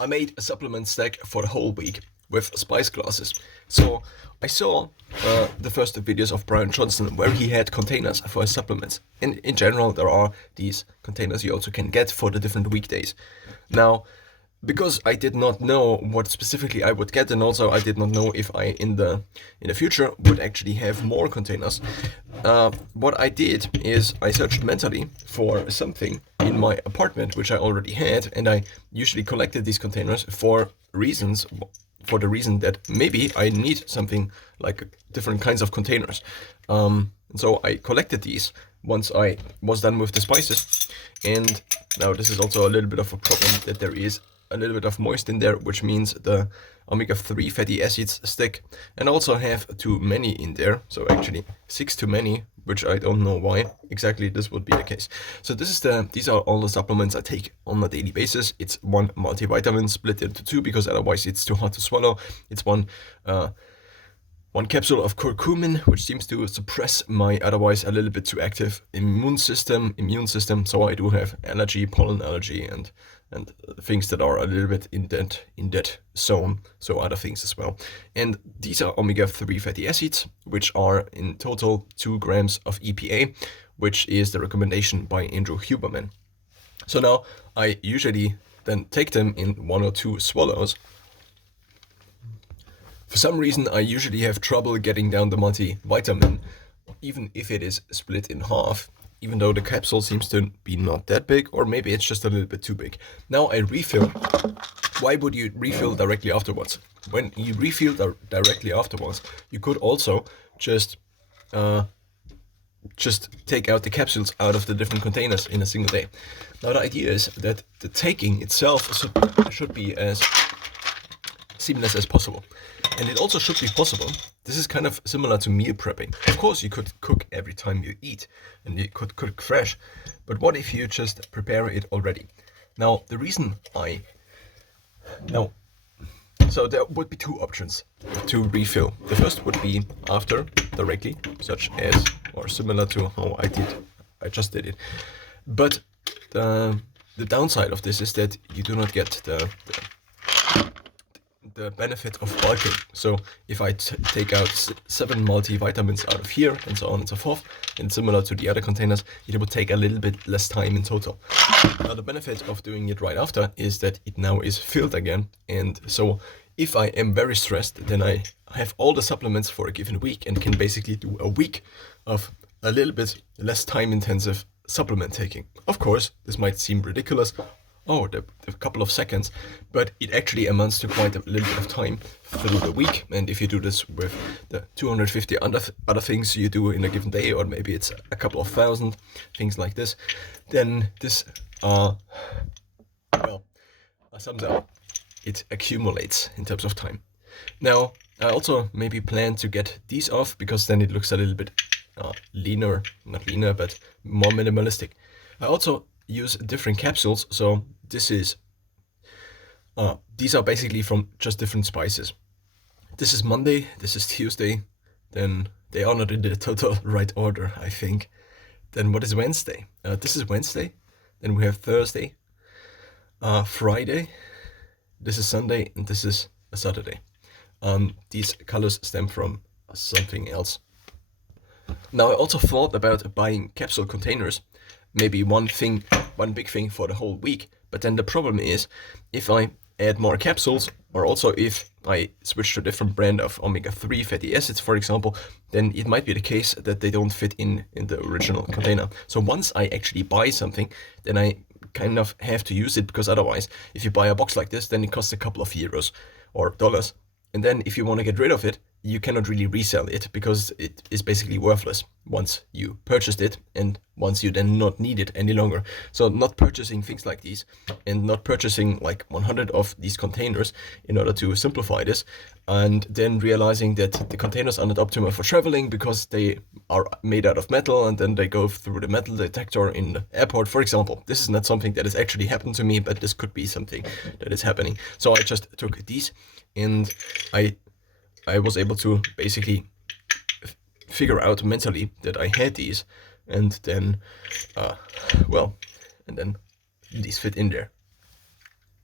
I made a supplement stack for the whole week with spice glasses. So I saw the first videos of Brian Johnson where he had containers for his supplements. And in general, there are these containers you also can get for the different weekdays. Now, because I did not know what specifically I would get, and also I did not know if I in the future would actually have more containers. What I did is I searched mentally for something in my apartment which I already had, and I usually collected these containers for the reason that maybe I need something like different kinds of containers. And so I collected these once I was done with the spices. And now this is also a little bit of a problem that there is a little bit of moist in there, which means the omega-3 fatty acids stick, and also have too many in there. So actually 6 too many, which I don't know why exactly this would be the case. So these are all the supplements I take on a daily basis. It's one multivitamin split into two because otherwise it's too hard to swallow. It's one capsule of curcumin, which seems to suppress my otherwise a little bit too active immune system. So I do have allergy, pollen allergy, and things that are a little bit in that zone. So other things as well. And these are omega-3 fatty acids, which are in total 2 grams of EPA, which is the recommendation by Andrew Huberman. So now I usually then take them in 1 or 2 swallows. For some reason, I usually have trouble getting down the multivitamin, even if it is split in half, even though the capsule seems to be not that big, or maybe it's just a little bit too big. Now I refill. Why would you refill directly afterwards? When you refill directly afterwards, you could also just take out the capsules out of the different containers in a single day. Now the idea is that the taking itself should be as seamless as possible. And it also should be possible. This is kind of similar to meal prepping. Of course, you could cook every time you eat, and you could cook fresh. But what if you just prepare it already? Now, the reason so there would be 2 options to refill. The first would be after directly, such as, or similar to how I just did it. But the downside of this is that you do not get the benefit of bulking. So if I take out 7 multivitamins out of here and so on and so forth, and similar to the other containers, it would take a little bit less time in total. Now the benefit of doing it right after is that it now is filled again, and so if I am very stressed, then I have all the supplements for a given week and can basically do a week of a little bit less time intensive supplement taking. Of course, this might seem ridiculous. The couple of seconds, but it actually amounts to quite a little bit of time through the week. And if you do this with the 250 other things you do in a given day, or maybe it's a couple of thousand things like this, then this sums up. It accumulates in terms of time. Now, I also maybe plan to get these off because then it looks a little bit leaner, not leaner, but more minimalistic. I also use different capsules, so these are basically from just different spices. This is Monday, this is Tuesday, then they are not in the total right order, I think. Then what is Wednesday? This is Wednesday, then we have Thursday, Friday, this is Sunday, and this is a Saturday. These colors stem from something else. Now I also thought about buying capsule containers, maybe one big thing for the whole week. But then the problem is, if I add more capsules, or also if I switch to a different brand of omega-3 fatty acids, for example, then it might be the case that they don't fit in the original container. So once I actually buy something, then I kind of have to use it, because otherwise, if you buy a box like this, then it costs a couple of euros or dollars. And then if you want to get rid of it, you cannot really resell it because it is basically worthless once you purchased it and once you then not need it any longer. So not purchasing things like these and not purchasing like 100 of these containers in order to simplify this, and then realizing that the containers are not optimal for traveling because they are made out of metal and then they go through the metal detector in the airport, for example. This is not something that has actually happened to me, but this could be something that is happening. So I just took these and I was able to basically figure out mentally that I had these, and then, and then these fit in there.